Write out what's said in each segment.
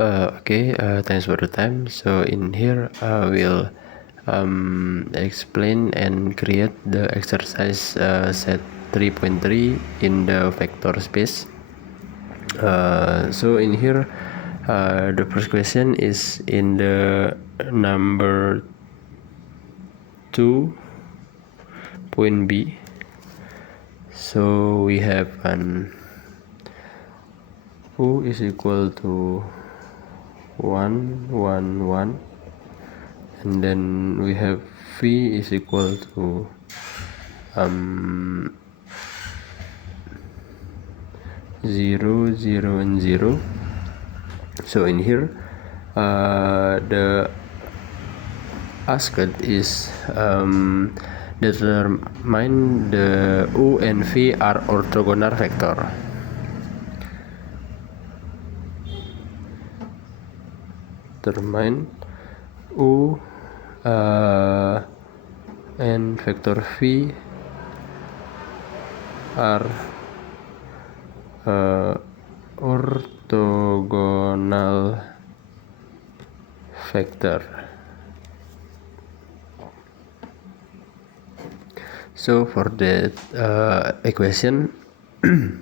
Thanks for the time. So in here we'll explain and create the exercise set 3.3 in the vector space. So in here the first question is in the number 2 point B. So we have an U is equal to 1 1 1, and then we have V is equal to 0 0 and 0. So in here the asked is determine the U and V are orthogonal vector. Determine U and vector V are orthogonal vector. So for that equation, the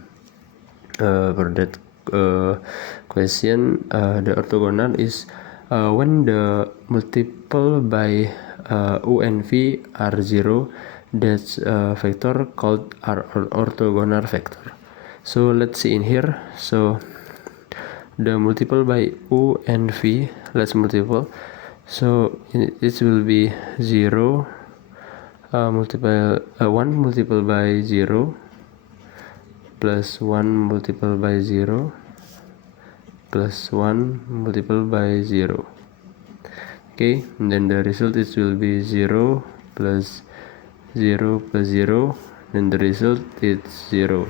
orthogonal is when the multiple by U and V are 0, that's vector called orthogonal vector. So let's see in here. So the multiple by U and V, let's multiple. So it will be 0 multiple 1 multiple by 0 plus 1 multiple by 0 plus 1 multiple by 0. Okay, and then the result is will be 0 plus 0 plus 0, and the result is 0.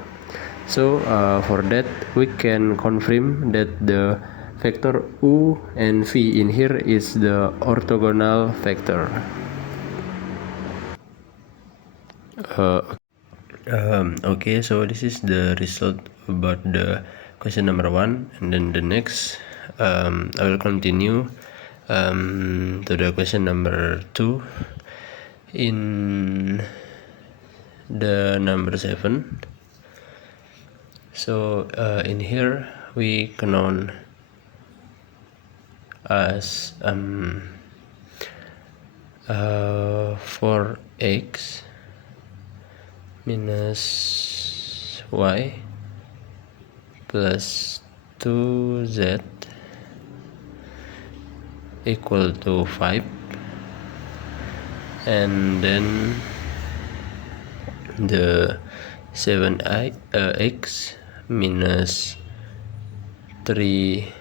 So for that we can confirm that the vector U and V in here is the orthogonal vector. Okay, so this is the result about the question number 1, and then the next I will continue to the question number 2 in the number 7. So in here we can known as 4x minus y plus 2z equal to 5, and then the 7x minus 3y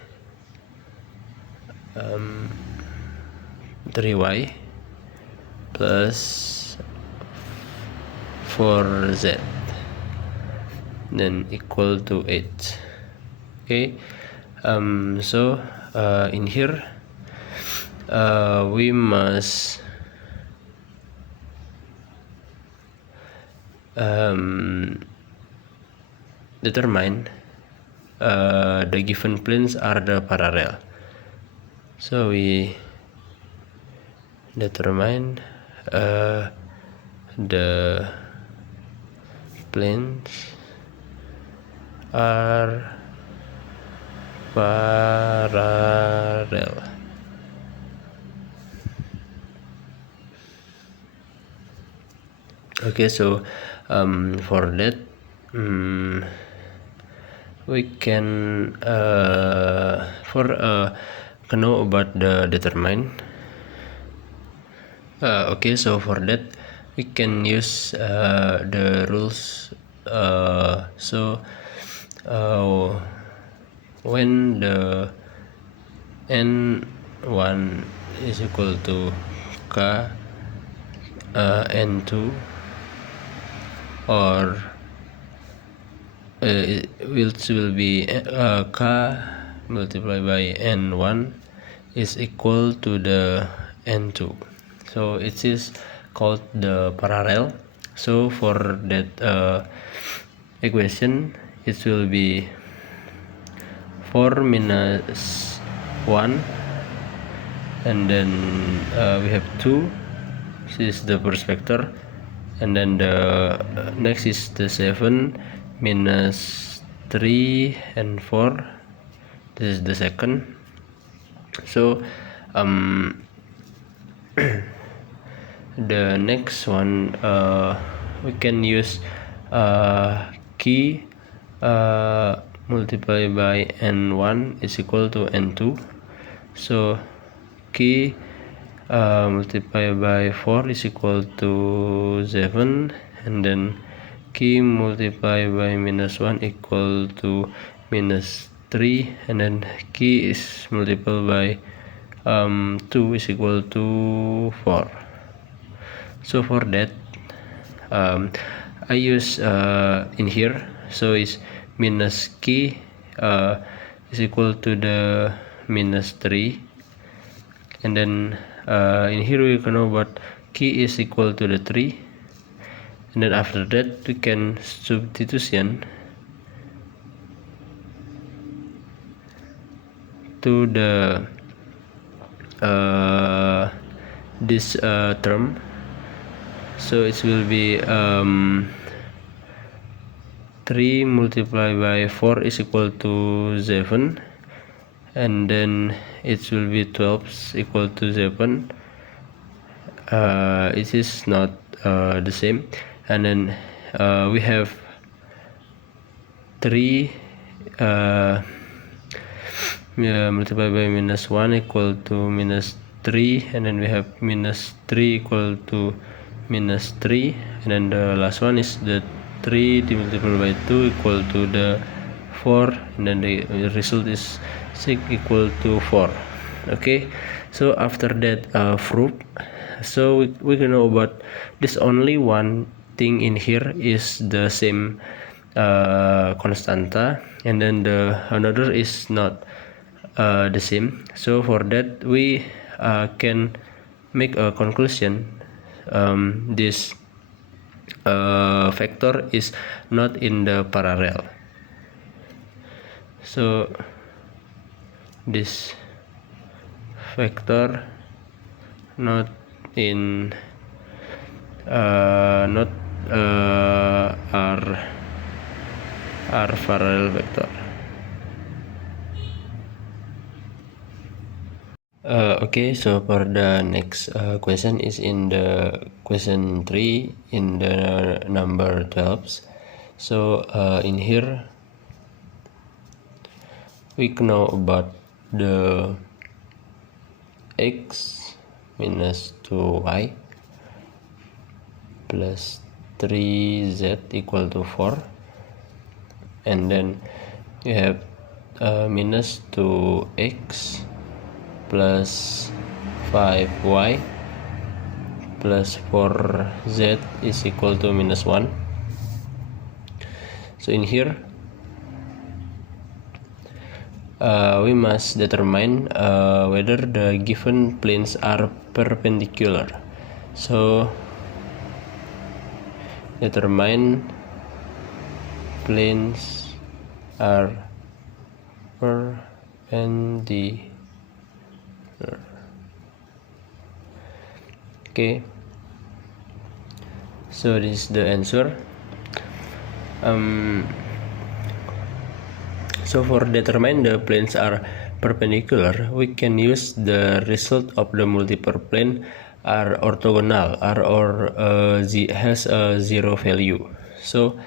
plus 4z then equal to 8. Okay, so in here we must determine the given planes are the parallel. So we determine the planes are parallel. Okay, so for that we can know about the determine. Okay, so for that we can use the rules. So when the n1 is equal to k n2, or which will be k multiplied by n1 is equal to the n2, so it is called the parallel. So for that equation it will be 4 minus 1, and then we have 2. This is the first vector, and then the next is the 7 minus 3 and 4. This is the second. So the next one, we can use key multiplied by n1 is equal to n2. So key multiplied by 4 is equal to 7, and then key multiplied by minus 1 equal to minus 3, and then key is multiplied by 2 is equal to 4. So for that, I use in here, so is minus key is equal to the minus 3, and then in here we can know what key is equal to the 3, and then after that we can substitution to the this term. So it will be 3 multiplied by 4 is equal to 7, and then it will be 12 equal to 7. It is not the same, and then we have 3 multiplied by minus 1 equal to minus 3, and then we have minus 3 equal to minus 3, and then the last one is the 3 multiplied by 2 equal to the 4, and then the result is 6 equal to 4. Okay, so after that proof, so we can know about this. Only one thing in here is the same constanta, and then the another is not the same. So for that we can make a conclusion. This vector is not in the parallel. So this vector not in not are parallel vector. Okay, so for the next question is in the question 3 in the number 12. So in here we know about the x minus 2y plus 3z equal to 4, and then you have minus 2x plus 5y plus 4z is equal to minus 1. So in here we must determine whether the given planes are perpendicular. So determine planes are perpendicular. Okay, so this is the answer. So for determine the planes are perpendicular, we can use the result of the multiple plane are orthogonal, has a 0 value. So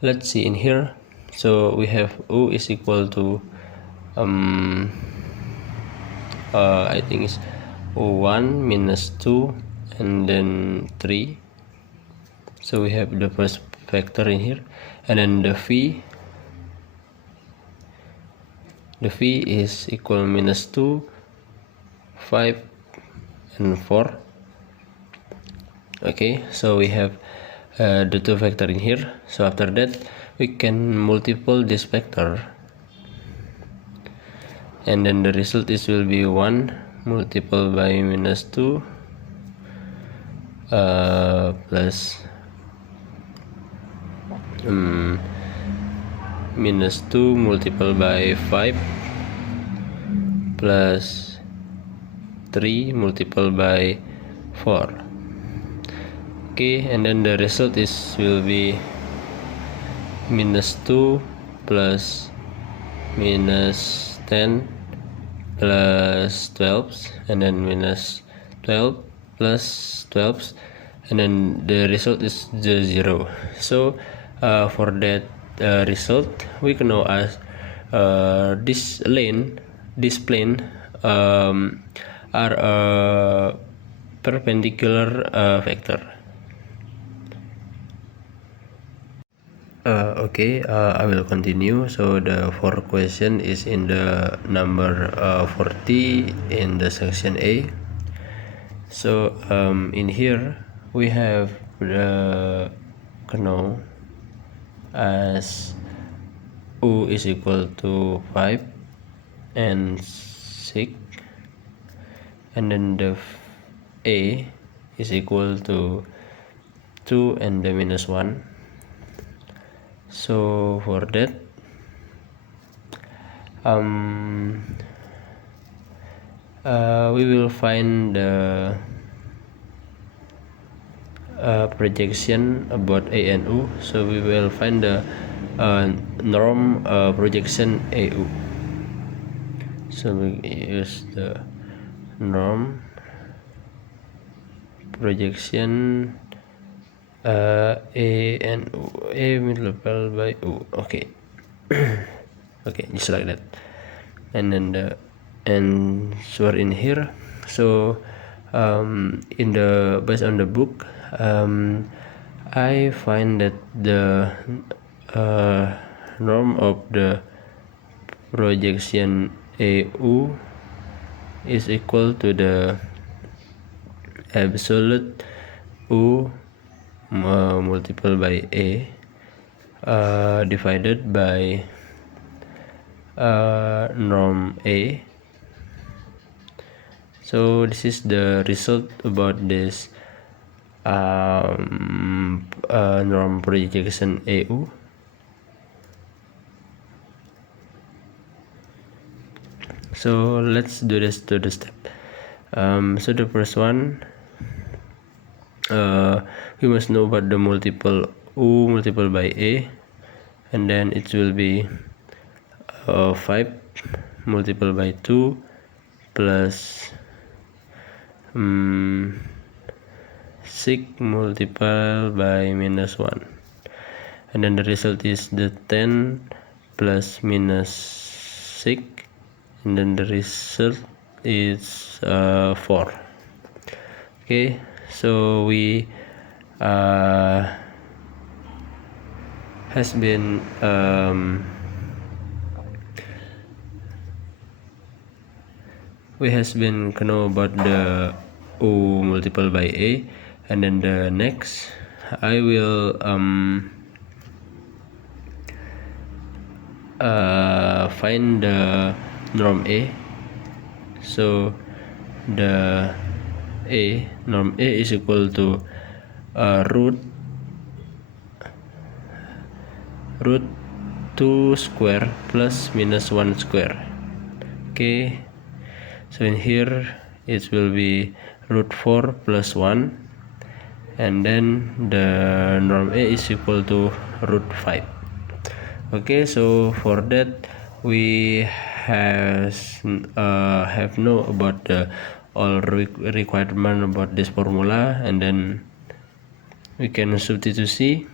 let's see in here. So we have U is equal to I think it's 1 minus 2 and then 3. So we have the first vector in here, and then the v is equal minus 2, 5 and 4. Okay, so we have the two vector in here. So after that we can multiply this vector, and then the result is will be 1 multiplied by minus 2 plus minus 2 multiplied by 5 plus 3 multiplied by 4. Okay, and then the result will be minus 2 plus minus 10 plus 12, and then minus 12 plus 12, and then the result is the 0. So for that result, we can now ask this plane are a perpendicular vector. Okay, I will continue. So the fourth question is in the number 40 in the section A. So in here we have the kernel as U is equal to 5 and 6, and then the A is equal to 2 and the minus 1. So for that we will find the projection about A and U. So we will find the norm projection AU. So we use the norm projection A and U, A multiplied by U. Okay. Okay, just like that. And then the answer in here. So in the based on the book, I find that the norm of the projection AU is equal to the absolute U multiplied by A divided by norm A. So this is the result about this norm projection AU. So let's do this to the step. So the first one, we must know about the multiple U multiplied by A, and then it will be 5 multiplied by 2 plus 6 multiplied by minus 1, and then the result is the 10 plus minus 6, and then the result is 4. Okay, so we has been know about the U multiplied by A, and then the next I will find the norm A. So the norm A is equal to root 2 square plus minus 1 square. Okay, so in here it will be root 4 plus 1, and then the norm A is equal to root 5. Okay, so for that we have know about the all requirement about this formula, and then we can substitute.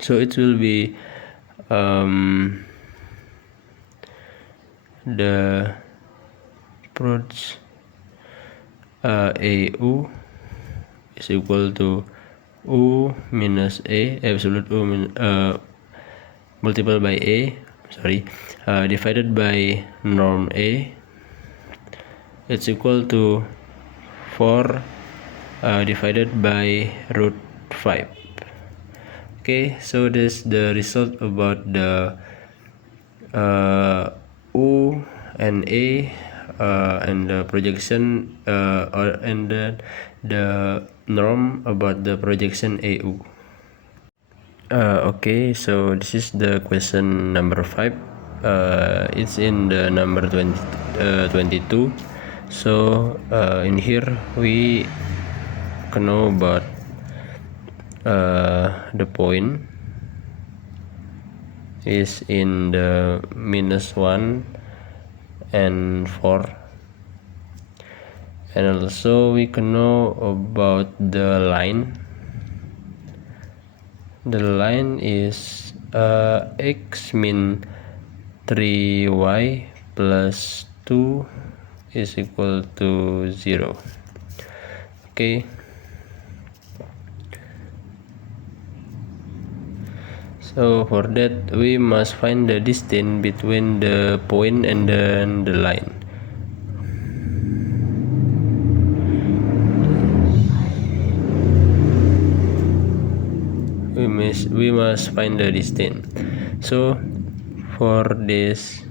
So it will be the approach AU is equal to U minus A, absolute U multiplied by A, divided by norm A. It's equal to 4 divided by root 5. Okay, so this is the result about the U and A and the projection and the norm about the projection AU. Okay, so this is the question number 5. it's in the number 22. So in here we can know about the point is in the -1 and 4, and also we can know about the line. The line is x min 3y plus 2 is equal to 0. Okay, so for that we must find the distance between the point and then the line. We must find the distance. So for this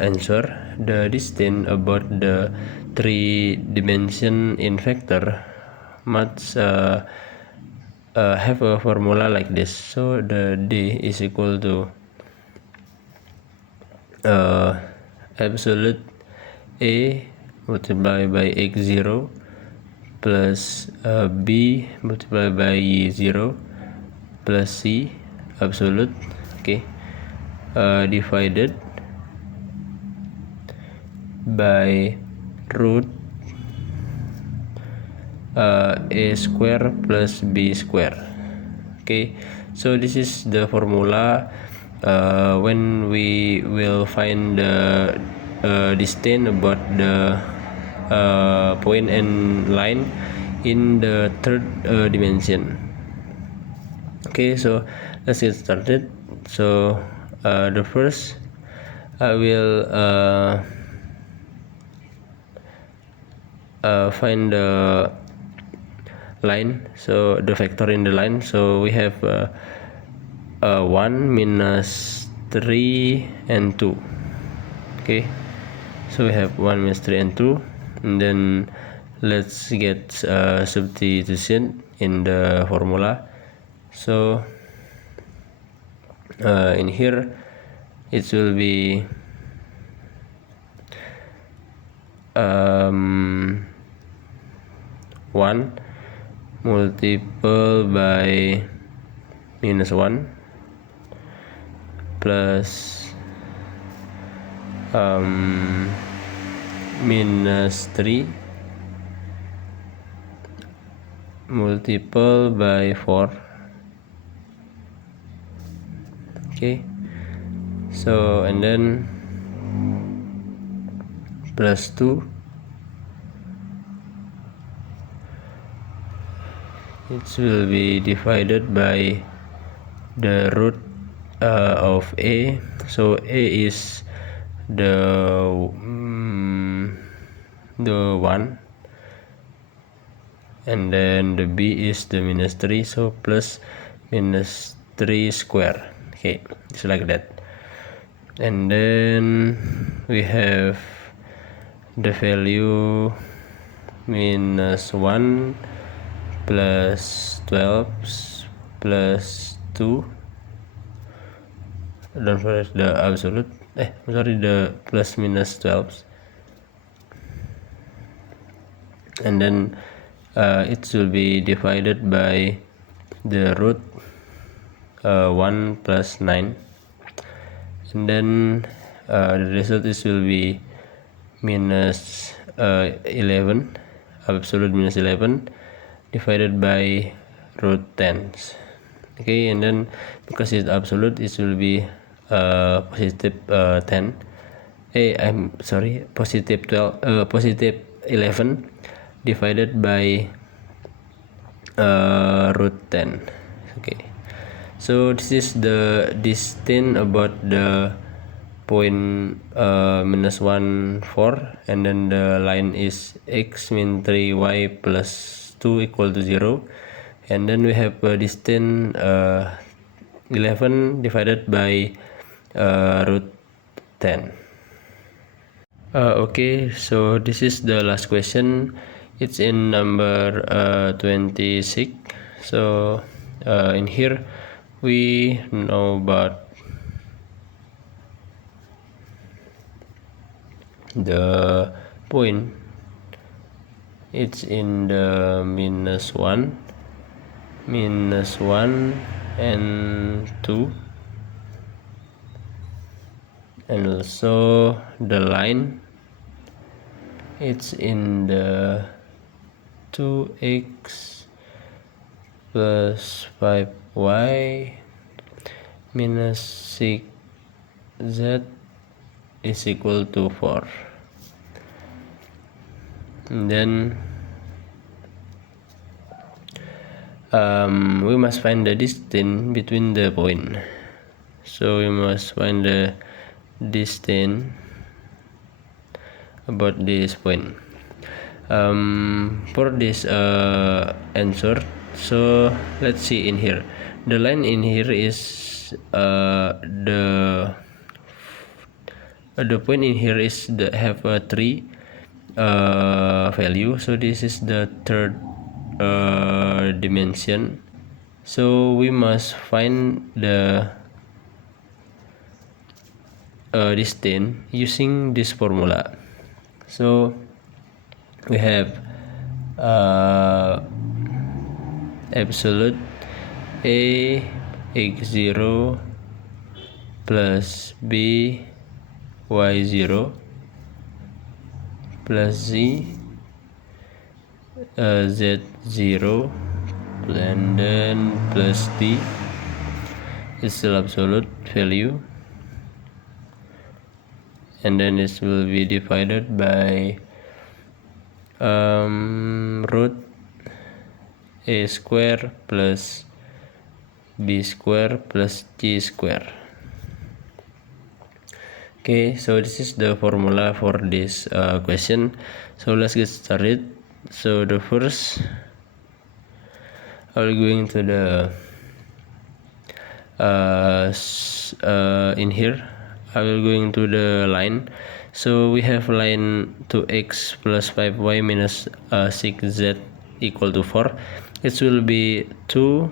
answer, the distance about the 3-dimension in vector must have a formula like this. So the d is equal to absolute a multiplied by x0 plus b multiplied by 0 plus c absolute, okay, divided by root a square plus b square. Okay, so this is the formula when we will find the distance about the point and line in the third dimension. Okay, so let's get started. So the first I will find the line, so the vector in the line. So we have 1 minus 3 and 2. Okay, so we have 1 minus 3 and 2, and then let's get substitution in the formula. So in here it will be 1 multiple by -1 plus -3 multiple by 4. Okay, so and then plus 2, it will be divided by the root of a. So a is the 1, and then the b is the -3, so plus -3 square. Okay, it's like that. And then we have the value -1 plus 12 plus 2, don't forget the absolute, the plus minus 12, and then it will be divided by the root 1 plus 9, and then the result is will be minus 11, absolute minus 11 divided by root 10. Okay, and then because it's absolute, it will be positive 10. I'm sorry, positive 12, positive 11 divided by root 10. Okay, so this is the distance about the point -1, 4, and then the line is x min 3y plus 2 equal to 0, and then we have a distance 11 divided by root 10. Okay, so this is the last question. It's in number 26. So in here we know about the point it's in the -1 and 2, and also the line it's in the 2x plus 5y minus 6z is equal to 4. And then we must find the distance between the point. So we must find the distance about this point. For this answer, so let's see in here. The line in here is the point in here is have a 3 value. So this is the third dimension. So we must find the distance using this formula. So we have absolute a x0 plus b y0 plus z z0 and then plus d is still absolute value, and then this will be divided by root a square plus b square plus c square. Okay, so this is the formula for this question. So let's get started. So the first, I'll going to the in here I will go into the line. So we have line 2x plus 5y minus 6z equal to 4. It will be 2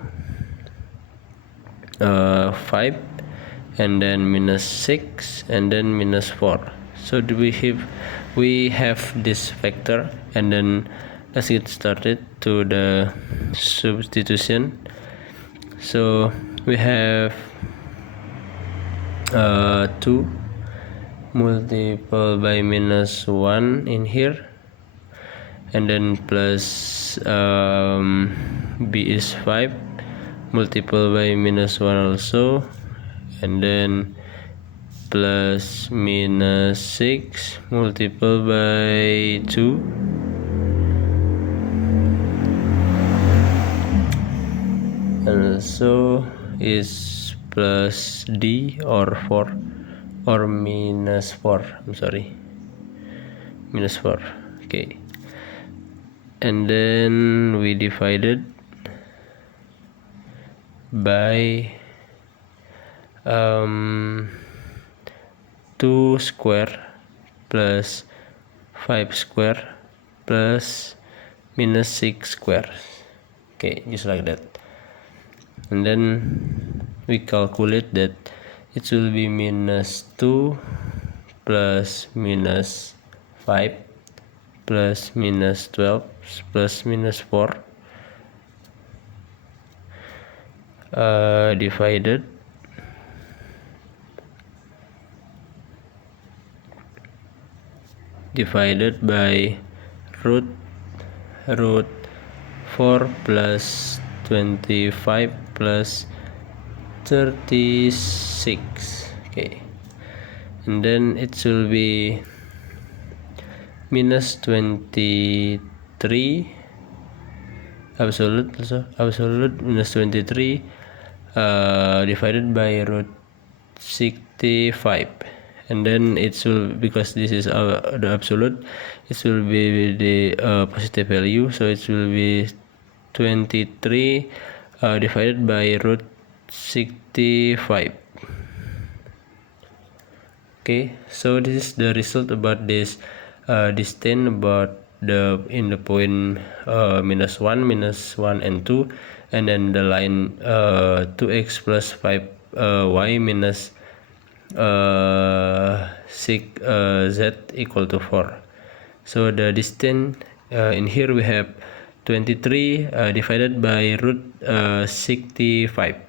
5 and then minus 6 and then minus 4. So we have this vector, and then let's get started to the substitution. So we have 2 multiplied by minus 1 in here, and then plus b is 5 multiplied by minus 1 also, and then plus minus 6 multiplied by 2, and also is plus d or 4 or minus 4, I'm sorry, minus 4. Okay, and then we divided by 2 square plus 5 square plus minus 6 square. Okay, just like that. And then we calculate that it will be minus 2 plus minus 5 plus minus 12 plus minus 4 divided by root 4 plus 25 plus 36. Okay, and then it will be minus 23 absolute minus 23 divided by root 65, and then it will, because this is the absolute, it will be the positive value, so it will be 23 divided by root 65. Okay, so this is the result about this distance about in the point minus 1 and 2, and then the line 2x plus 5y minus 6z sec z equal to 4. So the distance in here we have 23 divided by root 65.